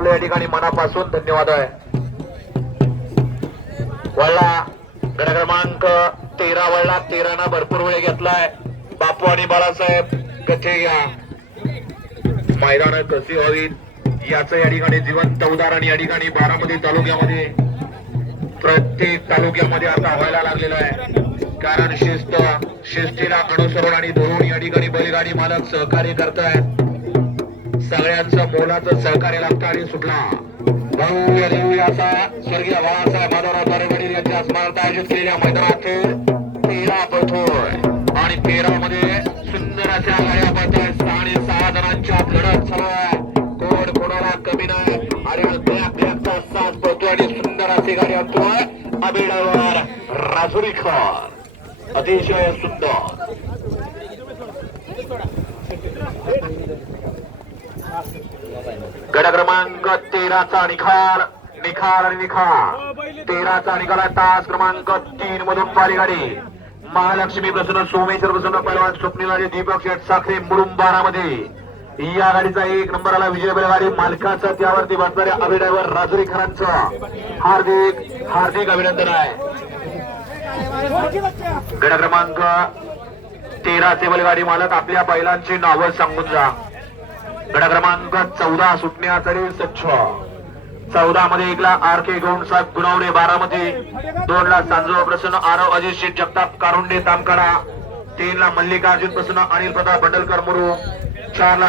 आपल्या या ठिकाणी मनापासून धन्यवाद आहे. वळला गड क्रमांक तेरा वळला तेराना भरपूर वेळ घेतलाय. बापू आणि बाळासाहेब कथे या मैदान कशी व्हावीत याचं या ठिकाणी जिवंत उदाहरण या ठिकाणी बारामती तालुक्यामध्ये प्रत्येक तालुक्यामध्ये आता व्हायला लागलेलं आहे. कारण शिस्त शिस्तीला अनुसरून आणि धरून या ठिकाणी बैलगाडी मालक सहकार्य करतायत. सगळ्यांचं मोलाचं सहकार्य लागतं आणि सुटला. भव्य दिव्य असा स्वर्गीय बाळासाहेब माधवराव दरेवडील यांच्या स्मरणार्थ आयोजित केलेल्या मैदानात पेरा पळतोय आणि पेरामध्ये सुंदर अशा गाड्या पळताय सहा आणि सहा जणांच्यात लढत चालू आहे कोण कोणाला कमी नाही. आणि ब्लॅक ब्लॅकचा साथ पळतोय आणि सुंदर अशी गाडी आणतोय. अभिनवर राजुरीकर अतिशय सुंदर. गड क्रमांक तेराचा निखाल निखाल आणि निखाल तेराचा निखाल तास क्रमांक तीन मधून पाली गाडी महालक्ष्मी प्रसन्न सोमेश्वर प्रसन्न पैलवान स्वप्नीलाचे दीपक शेठ साखरे मुरुम बारामध्ये या गाडीचा एक नंबर आला विजय बैलगाडी. मालकाचा त्यावरती बसणाऱ्या राजुरी राजुरीकरांचं हार्दिक हार्दिक अभिनंदन आहे. गड क्रमांक तेराचे बैलगाडी मालक आपल्या बैलांची नावं सांगून जा. गड क्रमांक चौदा सुटण्या तरी स्वच्छ. चौदा मध्ये एकला आर के गौंडसाहेब गुणवणे बारामती. दोन ला सांजोबा प्रसन्न आरव अजित शेठ जगताप कारुंडे तामकडा तीन ला मल्लिकार्जुन प्रसन्न अनिल प्रताप बंडलकर मुरू चार ला